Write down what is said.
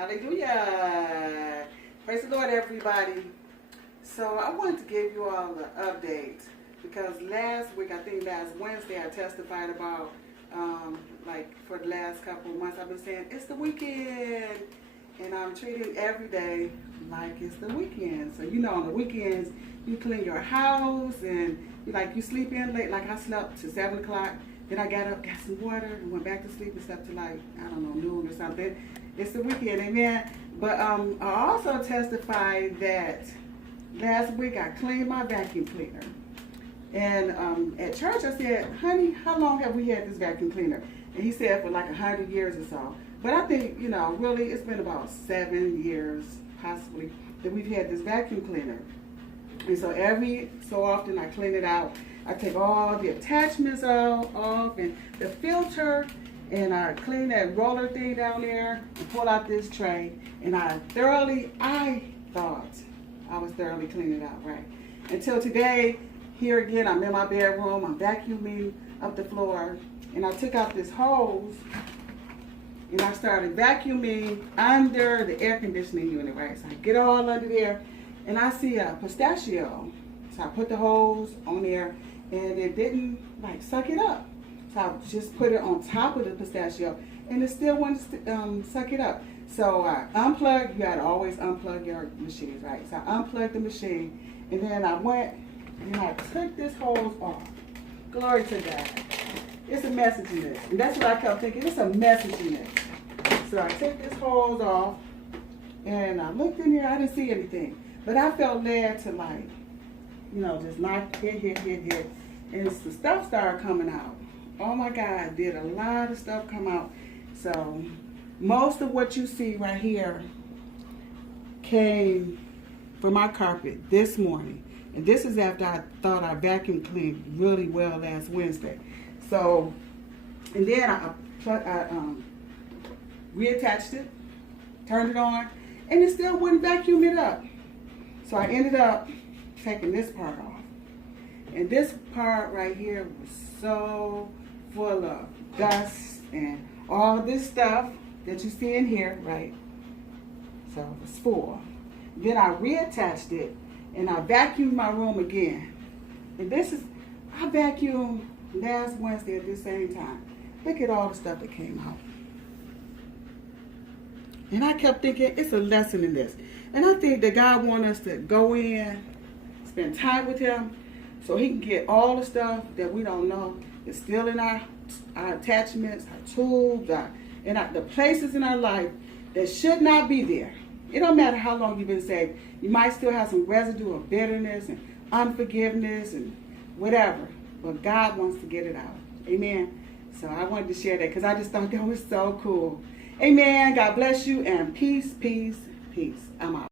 Hallelujah. Praise the Lord, everybody. So I wanted to give you all an update because last week, I think last Wednesday, I testified about, like for the last couple of months, I've been saying, it's the weekend. And I'm treating every day like it's the weekend. So, you know, on the weekends, you clean your house and you sleep in late. Like I slept to 7 o'clock. Then I got up, got some water, and went back to sleep and slept to noon or something. It's the weekend, amen. But I also testified that last week I cleaned my vacuum cleaner. And at church I said, honey, how long have we had this vacuum cleaner? And he said for like 100 years or so. But I think, really it's been about 7 years possibly that we've had this vacuum cleaner. And so every so often I clean it out. I take all the attachments off and the filter, and I clean that roller thing down there and pull out this tray. And I thought I was thoroughly cleaning it out, right? Until today, here again, I'm in my bedroom, I'm vacuuming up the floor, and I took out this hose and I started vacuuming under the air conditioning unit, right? So I get all under there and I see a pistachio. So I put the hose on there and it didn't suck it up. So I just put it on top of the pistachio and it still wouldn't suck it up. So I unplugged, you gotta always unplug your machines, right? So I unplugged the machine and then I went and I took this hose off. Glory to God. It's a message in this. And that's what I kept thinking, it's a message in this. So I took this hose off and I looked in here, I didn't see anything. But I felt led to just knock, hit. And the stuff started coming out. Oh my God, did a lot of stuff come out. So most of what you see right here came from my carpet this morning. And this is after I thought I vacuum cleaned really well last Wednesday. So, and then I reattached it, turned it on, and it still wouldn't vacuum it up. So I ended up taking this part off. And this part right here was so full of dust and all this stuff that you see in here, right? So it was full. Then I reattached it and I vacuumed my room again. And I vacuumed last Wednesday at this same time. Look at all the stuff that came out. And I kept thinking, it's a lesson in this. And I think that God wants us to go in, spend time with Him, so He can get all the stuff that we don't know that's still in our attachments, our tools, the places in our life that should not be there. It don't matter how long you've been saved. You might still have some residue of bitterness and unforgiveness and whatever. But God wants to get it out. Amen. So I wanted to share that because I just thought that was so cool. Amen. God bless you and peace, peace, peace. I'm out.